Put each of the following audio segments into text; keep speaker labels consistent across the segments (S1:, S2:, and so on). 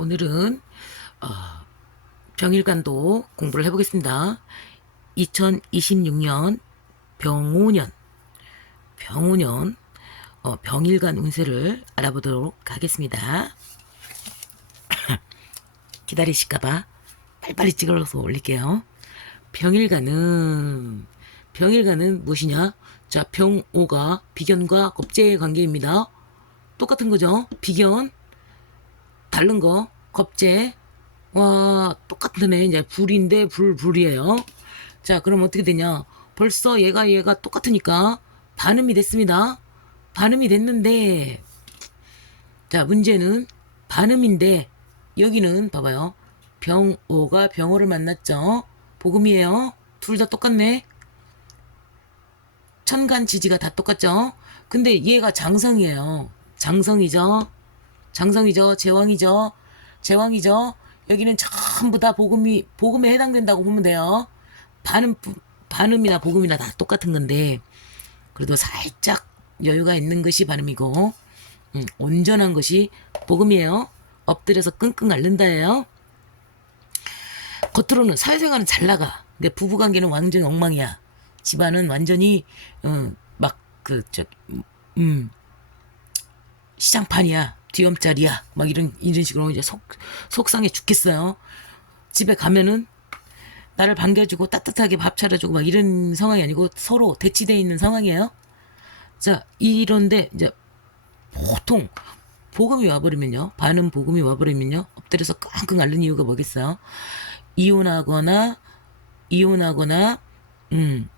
S1: 오늘은 어, 병일간도 공부를 해보겠습니다. 2026년 병오년 병오년 어, 병일간 운세를 알아보도록 하겠습니다. 기다리실까봐 빨리빨리 찍어서 올릴게요. 병일간은 병일간은 무엇이냐? 자, 병오가 비견과 겁재의 관계입니다. 똑같은 거죠. 비견 다른 거 겁재 와 똑같네 이제 불인데 불 불이에요. 자 그럼 어떻게 되냐? 벌써 얘가 얘가 똑같으니까 반음이 됐습니다. 반음이 됐는데 자 문제는 반음인데 여기는 봐봐요. 병오가 병오를 만났죠. 복음이에요. 둘 다 똑같네. 천간 지지가 다 똑같죠. 근데 얘가 장성이에요. 장성이죠. 장성이죠. 제왕이죠. 제왕이죠. 여기는 전부 다 복음이 복음에 해당된다고 보면 돼요. 반음 반음이나 복음이나 다 똑같은 건데 그래도 살짝 여유가 있는 것이 반음이고 음, 온전한 것이 복음이에요. 엎드려서 끙끙 앓는다예요. 겉으로는 사회생활은 잘 나가. 근데 부부관계는 완전 엉망이야. 집안은 완전히 어, 막그 저 음, 시장판이야. 뒤엄짜리야. 막 이런 이런 식으로 이제 속 속상해 죽겠어요. 집에 가면은 나를 반겨주고 따뜻하게 밥 차려주고 막 이런 상황이 아니고 서로 대치돼 있는 상황이에요. 자 이런데 이제 보통 복음이 와버리면요. 반은 복음이 와버리면요. 엎드려서 끙끙 앓는 이유가 뭐겠어요? 이혼하거나 이혼하거나 음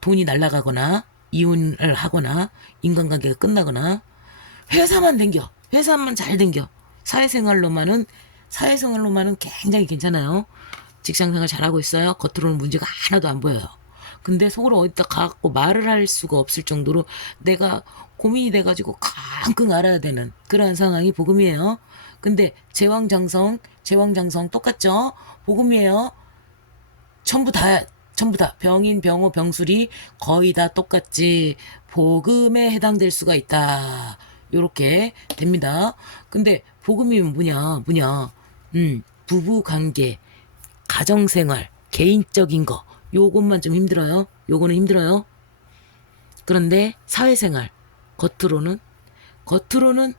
S1: 돈이 날라가거나 이혼을 하거나 인간관계가 끝나거나 회사만 댕겨 회사만 잘 댕겨. 사회생활로만은 사회생활로만은 굉장히 괜찮아요. 직장생활 잘하고 있어요. 겉으로는 문제가 하나도 안 보여요. 근데 속으로 어디다 가갖고 말을 할 수가 없을 정도로 내가 고민이 돼가지고 끙끙 앓아야 되는 그러한 상황이 복음이에요. 근데 제왕장성 제왕장성 똑같죠? 복음이에요. 전부 다 전부 다. 병인 병호 병술이 거의 다 똑같지. 복음에 해당될 수가 있다 요렇게 됩니다. 근데 복음이면 뭐냐 뭐냐. 음 부부 관계 가정 생활 개인적인 거. 요것만 좀 힘들어요? 요거는 힘들어요? 그런데 사회생활 겉으로는? 겉으로는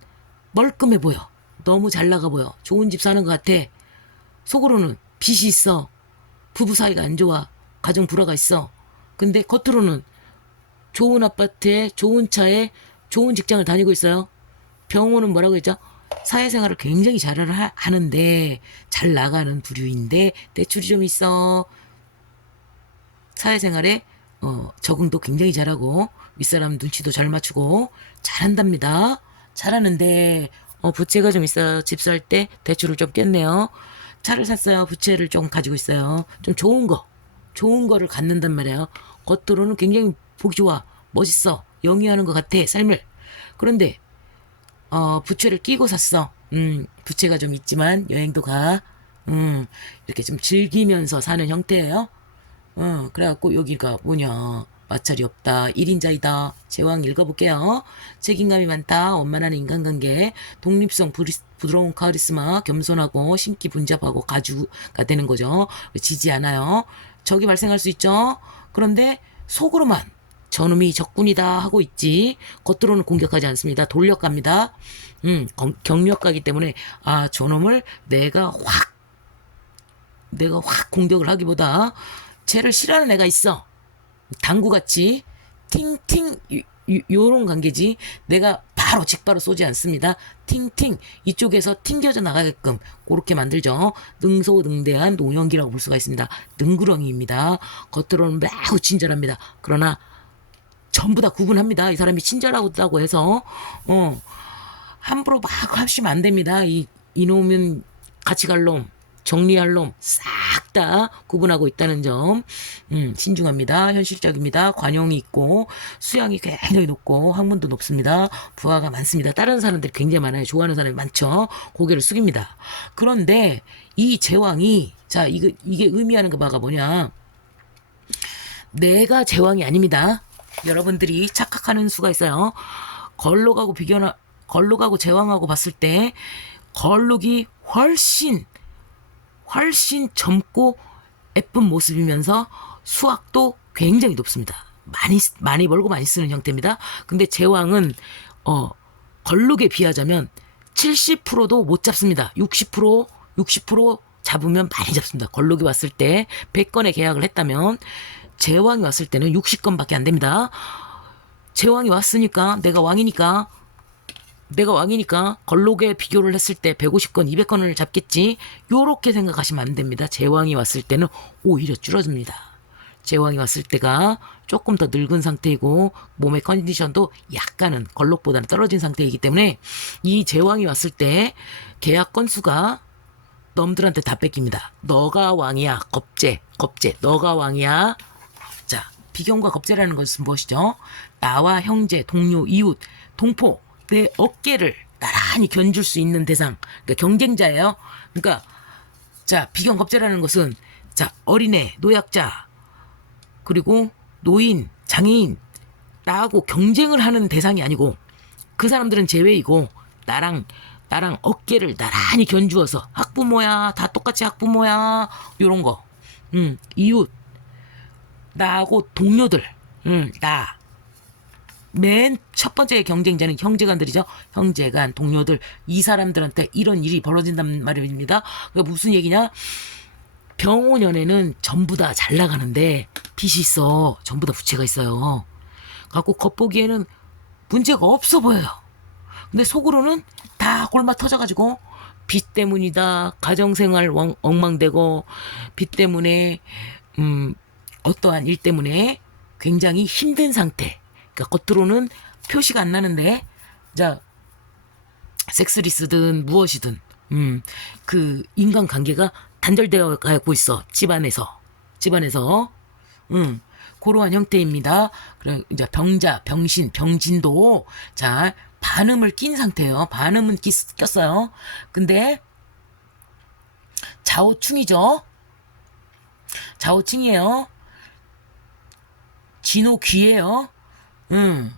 S1: 멀끔해 보여. 너무 잘 나가 보여. 좋은 집 사는 것 같아. 속으로는 빚이 있어. 부부 사이가 안 좋아. 가정 불화가 있어. 근데 겉으로는 좋은 아파트에 좋은 차에 좋은 직장을 다니고 있어요. 병호는 뭐라고 했죠? 사회생활을 굉장히 잘 하- 하는데 잘 나가는 부류인데 대출이 좀 있어. 사회생활에 어, 적응도 굉장히 잘하고 윗사람 눈치도 잘 맞추고 잘한답니다. 잘하는데 어, 부채가 좀 있어요. 집 살 때 대출을 좀 깼네요. 차를 샀어요. 부채를 좀 가지고 있어요. 좀 좋은 거, 좋은 거를 갖는단 말이에요. 겉으로는 굉장히 보기 좋아, 멋있어, 영위하는 것 같아 삶을. 그런데 어, 부채를 끼고 샀어. 음, 부채가 좀 있지만 여행도 가. 음, 이렇게 좀 즐기면서 사는 형태예요. 어, 그래갖고 여기가 뭐냐. 마찰이 없다. 1인자이다. 제왕 읽어볼게요. 책임감이 많다. 원만한 인간관계. 독립성, 부리, 부드러운 카리스마. 겸손하고 심기 분잡하고 가주가 되는 거죠. 지지 않아요. 적이 발생할 수 있죠. 그런데 속으로만 저놈이 적군이다 하고 있지. 겉으로는 공격하지 않습니다. 돌려갑니다. 음, 경- 경력가기 때문에 아 저놈을 내가 확 내가 확 공격을 하기보다 쟤를 싫어하는 애가 있어. 당구같이 팅팅 요- 요- 요런 관계지 내가 바로 직바로 쏘지 않습니다. 팅팅 이쪽에서 튕겨져 나가게끔 그렇게 만들죠. 능소능대한 노연기라고 볼 수가 있습니다. 능구렁이입니다. 겉으로는 매우 친절합니다. 그러나 전부 다 구분합니다. 이 사람이 친절하다고 해서 어 함부로 막 하시면 안 됩니다. 이 이놈은 같이 갈 놈, 정리할 놈 싹 다 구분하고 있다는 점 음, 신중합니다. 현실적입니다. 관용이 있고 수양이 굉장히 높고 학문도 높습니다. 부하가 많습니다. 다른 사람들이 굉장히 많아요. 좋아하는 사람이 많죠. 고개를 숙입니다. 그런데 이 제왕이 자 이거 이게 의미하는 거 바가 뭐냐? 내가 제왕이 아닙니다. 여러분들이 착각하는 수가 있어요. 걸로 가고 비교나 걸로 가고 제왕하고 봤을 때 걸룩이 훨씬 훨씬 젊고 예쁜 모습이면서 수학도 굉장히 높습니다. 많이 쓰- 많이 벌고 많이 쓰는 형태입니다. 근데 제왕은 어 걸룩에 비하자면 70%도 못 잡습니다. 60% 60% 잡으면 많이 잡습니다. 걸룩이 왔을 때 100건의 계약을 했다면 제왕이 왔을 때는 60건밖에 안 됩니다. 제왕이 왔으니까 내가 왕이니까 내가 왕이니까 걸록에 비교를 했을 때 150건, 200건을 잡겠지. 요렇게 생각하시면 안 됩니다. 제왕이 왔을 때는 오히려 줄어듭니다. 제왕이 왔을 때가 조금 더 늙은 상태이고 몸의 컨디션도 약간은 걸록보다는 떨어진 상태이기 때문에 이 제왕이 왔을 때 계약 건수가 넘들한테 다 뺏깁니다. 너가 왕이야, 겁제, 겁제, 너가 왕이야. 자, 비경과 겁제라는 것은 무엇이죠? 나와 형제, 동료, 이웃, 동포, 내 어깨를 나란히 견줄 수 있는 대상, 그러니까 경쟁자예요. 그러니까 자, 비경 겁제라는 것은 자, 어린애, 노약자, 그리고 노인, 장애인, 나하고 경쟁을 하는 대상이 아니고 그 사람들은 제외이고 나랑 나랑 어깨를 나란히 견주어서 학부모야 다 똑같이 학부모야 요런 거 음, 이웃 나하고 동료들 음, 나 맨 첫 번째 경쟁자는 형제간들이죠. 형제간, 동료들, 이 사람들한테 이런 일이 벌어진단 말입니다. 그게 무슨 얘기냐? 병원연에는 전부 다 잘 나가는데 빚이 있어. 전부 다 부채가 있어요. 갖고 겉보기에는 문제가 없어 보여요. 근데 속으로는 다 골마 터져가지고 빚 때문이다. 가정생활 왕- 엉망되고 빚 때문에 음 어떠한 일 때문에 굉장히 힘든 상태. 그러니까 겉으로는 표시가 안 나는데 자 섹스리스든 무엇이든 음 그 인간 관계가 단절되어 가고 있어 집안에서 집안에서 음 그러한 형태입니다. 그래 이제 병자, 병신, 병진도 자 반음을 낀 상태예요. 반음은 끼, 꼈어요. 근데 좌우충이죠. 좌우충이에요. 진호 귀예요. 음.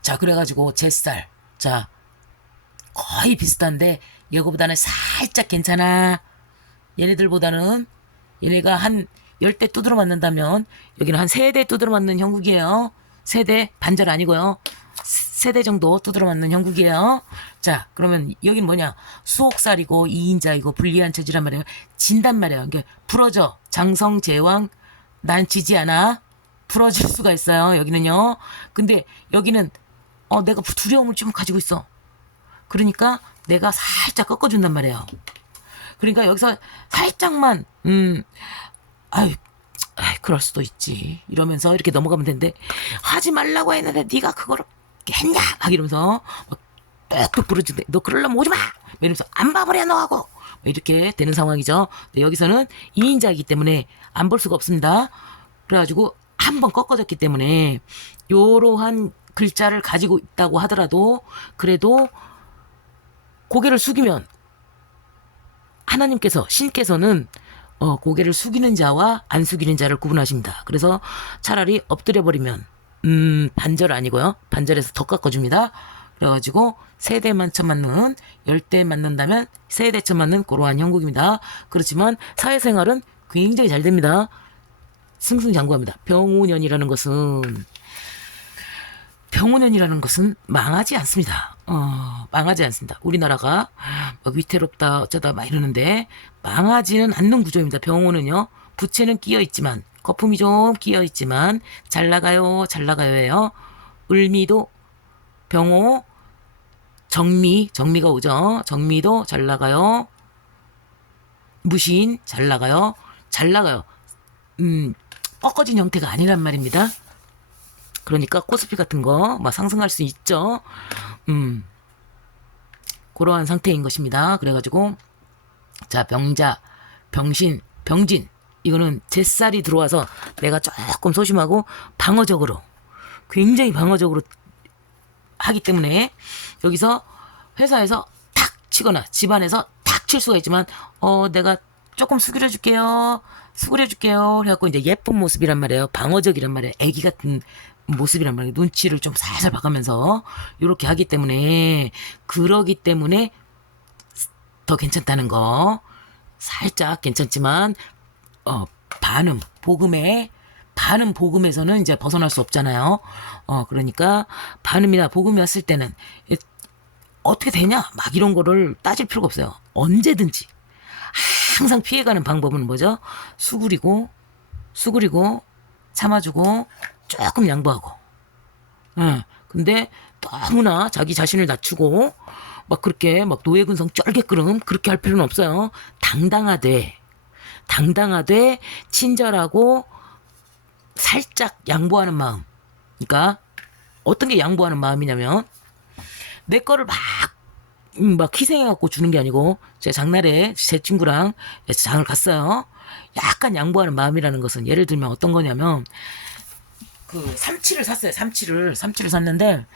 S1: 자 그래가지고 제살 자 거의 비슷한데 얘거보다는 살짝 괜찮아. 얘네들보다는 얘네가 한열대 두드러 맞는다면 여기는 한세대 두드러 맞는 형국이에요. 세대 반절 아니고요. 세대 정도 두드러 맞는 형국이에요. 자, 그러면 여긴 뭐냐? 수옥살이고 이인자이고 불리한 처지란 말이에요. 진단 말이에요. 이게 풀어져. 장성 제왕 난 지지 않아. 풀어질 수가 있어요. 여기는요. 근데 여기는 어 내가 두려움을 좀 가지고 있어. 그러니까 내가 살짝 꺾어준단 말이에요. 그러니까 여기서 살짝만 음 아유 아이 그럴 수도 있지 이러면서 이렇게 넘어가면 되는데 하지 말라고 했는데 네가 그거를 했냐 막 이러면서 막 뚝뚝 부르지는데 너 그러려면 오지 마 이러면서 안 봐버려 너하고 뭐 이렇게 되는 상황이죠 근데 여기서는 2인자이기 때문에 안 볼 수가 없습니다 그래가지고 한 번 꺾어졌기 때문에 요러한 글자를 가지고 있다고 하더라도 그래도 고개를 숙이면 하나님께서 신께서는 어, 고개를 숙이는 자와 안 숙이는 자를 구분하십니다. 그래서 차라리 엎드려 버리면 음 반절 아니고요. 반절에서 더 깎아줍니다. 그래가지고 세 대만 쳐 맞는 열대 맞는다면 세대 쳐 맞는 그러한 형국입니다. 그렇지만 사회생활은 굉장히 잘 됩니다. 승승장구합니다. 병우년이라는 것은 병원연이라는 것은 망하지 않습니다. 어, 망하지 않습니다. 우리나라가 막 위태롭다 어쩌다 막 이러는데 망하지는 않는 구조입니다. 병원은요. 부채는 끼어 있지만 거품이 좀 끼어 있지만 잘 나가요. 잘 나가요예요. 을미도 병호 정미 정미가 오죠. 정미도 잘 나가요. 무신 잘 나가요. 잘 나가요. 음 꺾어진 형태가 아니란 말입니다. 그러니까 코스피 같은 거 막 상승할 수 있죠. 음. 그러한 상태인 것입니다. 그래가지고 자 병자, 병신, 병진 이거는 제살이 들어와서 내가 조금 소심하고 방어적으로 굉장히 방어적으로 하기 때문에 여기서 회사에서 탁 치거나 집안에서 탁 칠 수가 있지만 어 내가 조금 수그려 줄게요. 수그려 줄게요. 그래갖고 이제 예쁜 모습이란 말이에요. 방어적이란 말이에요. 애기 같은 모습이란 말이에요. 눈치를 좀 살살 봐가면서 이렇게 하기 때문에 그러기 때문에 더 괜찮다는 거. 살짝 괜찮지만 어 반음 복음에 반음 복음에서는 이제 벗어날 수 없잖아요. 어 그러니까 반음이나 복음이 왔을 때는 이- 어떻게 되냐 막 이런 거를 따질 필요가 없어요. 언제든지 항상 피해가는 방법은 뭐죠? 수그리고 수그리고 참아주고 조금 양보하고. 응. 근데 너무나 자기 자신을 낮추고 막 그렇게 막 노예 근성 쩔게끄름 그렇게 할 필요는 없어요. 당당하되 당당하되 친절하고 살짝 양보하는 마음. 그러니까 어떤 게 양보하는 마음이냐면 내 거를 막, 음, 막 희생해갖고 주는 게 아니고, 제가 장날에 제 친구랑 장을 갔어요. 약간 양보하는 마음이라는 것은 예를 들면 어떤 거냐면, 그 삼치를 샀어요. 삼치를. 삼치를 샀는데,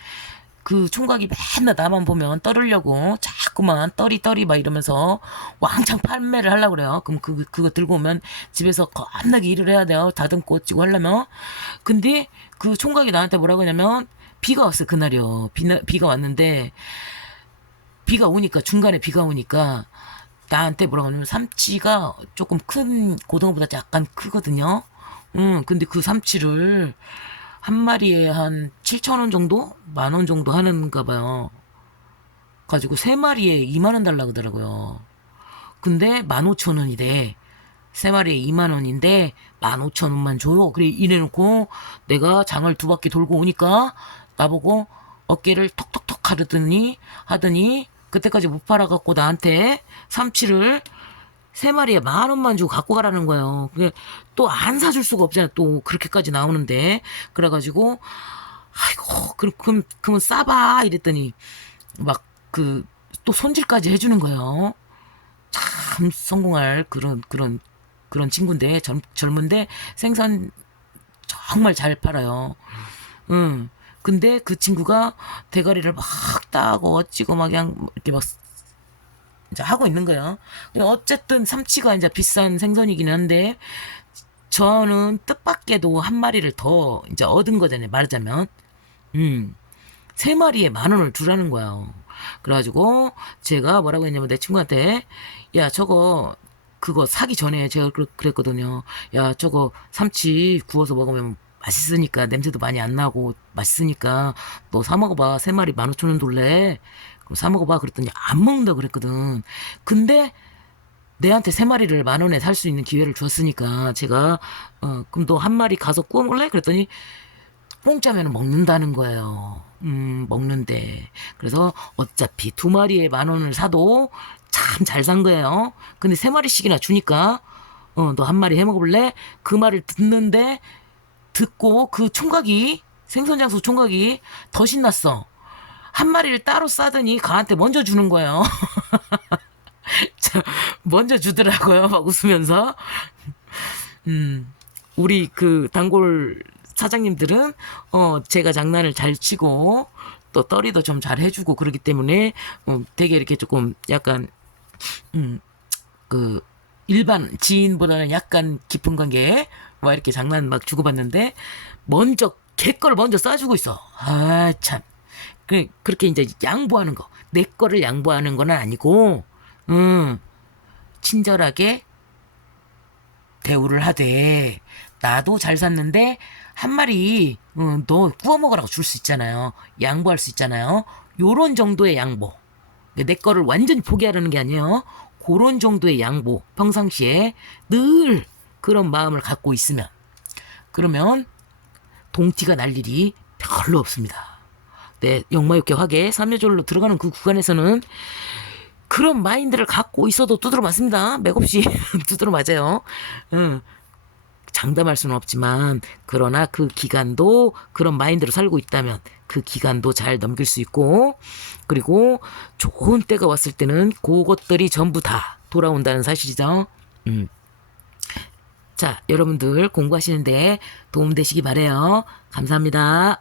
S1: 그 총각이 맨날 나만 보면 떨으려고 자꾸만 떨이 떨이 막 이러면서 왕창 판매를 하려고 그래요. 그럼 그, 그거 들고 오면 집에서 겁나게 일을 해야 돼요. 다듬고 어찌고 하려면. 근데 그 총각이 나한테 뭐라고 하냐면 비가 왔어요. 그날이요. 비, 비가 왔는데 비가 오니까 중간에 비가 오니까 나한테 뭐라고 하냐면 삼치가 조금 큰 고등어보다 약간 크거든요. 음, 근데 그 삼치를 한 마리에 한 7천 원 정도? 만 원 정도 하는가 봐요. 가지고 세 마리에 2만 원 달라고 하더라고요. 근데 15,000원이래. 세 마리에 2만 원인데 15,000원만 줘요. 그래 이래놓고 내가 장을 두 바퀴 돌고 오니까 나보고 어깨를 톡톡톡 하더니 하더니 그때까지 못 팔아갖고 나한테 삼치를 세 마리에 만 원만 주고 갖고 가라는 거예요. 그게 또 안 사줄 수가 없잖아요. 또 그렇게까지 나오는데 그래가지고 아이고 그럼 그럼 그러면 싸봐 이랬더니 막 그 또 손질까지 해주는 거예요. 참 성공할 그런 그런 그런 친구인데 젊, 젊은데 생선 정말 잘 팔아요. 응. 근데 그 친구가 대가리를 막 따고 어찌고 막 그냥 이렇게 막 이제 하고 있는 거예요. 어쨌든 삼치가 이제 비싼 생선이긴 한데 저는 뜻밖에도 한 마리를 더 이제 얻은 거잖아요. 말하자면. 음. 세 마리에 만 원을 주라는 거예요. 그래가지고 제가 뭐라고 했냐면 내 친구한테 야 저거 그거 사기 전에 제가 그- 그랬거든요. 야 저거 삼치 구워서 먹으면 맛있으니까 냄새도 많이 안 나고 맛있으니까 너 사 먹어봐. 세 마리 만 오천 원 돌래. 그럼 사 먹어봐. 그랬더니 안 먹는다 그랬거든. 근데 내한테 세 마리를 만 원에 살 수 있는 기회를 줬으니까 제가 어 그럼 너 한 마리 가서 구워 먹을래? 그랬더니 공짜면 먹는다는 거예요. 음, 먹는데. 그래서 어차피 두 마리에 만 원을 사도 참 잘 산 거예요. 근데 세 마리씩이나 주니까, 어, 너 한 마리 해 먹어볼래? 그 말을 듣는데, 듣고 그 총각이, 생선장수 총각이 더 신났어. 한 마리를 따로 싸더니 가한테 먼저 주는 거예요. 자, 먼저 주더라고요. 막 웃으면서. 음, 우리 그 단골 사장님들은 어 제가 장난을 잘 치고 또 떨이도 좀 잘 해주고 그러기 때문에 어, 되게 이렇게 조금 약간 음그 일반 지인보다는 약간 깊은 관계 뭐 이렇게 장난 막 주고받는데 먼저 걔 거를 먼저 싸주고 있어 아 참 그 그렇게 이제 양보하는 거 내 거를 양보하는 건 아니고 음 친절하게 대우를 하되 나도 잘 샀는데 한 마리 어, 너 구워 먹으라고 줄 수 있잖아요. 양보할 수 있잖아요. 요런 정도의 양보. 내 거를 완전히 포기하라는 게 아니에요. 그런 정도의 양보. 평상시에 늘 그런 마음을 갖고 있으면 그러면 동티가 날 일이 별로 없습니다. 네, 영마육회 화계 삼여절로 들어가는 그 구간에서는 그런 마인드를 갖고 있어도 두드러 맞습니다. 맥없이 두드러 맞아요. 응. 장담할 수는 없지만 그러나 그 기간도 그런 마인드로 살고 있다면 그 기간도 잘 넘길 수 있고 그리고 좋은 때가 왔을 때는 그것들이 전부 다 돌아온다는 사실이죠. 음. 자, 여러분들 공부하시는데 도움 되시기 바래요. 감사합니다.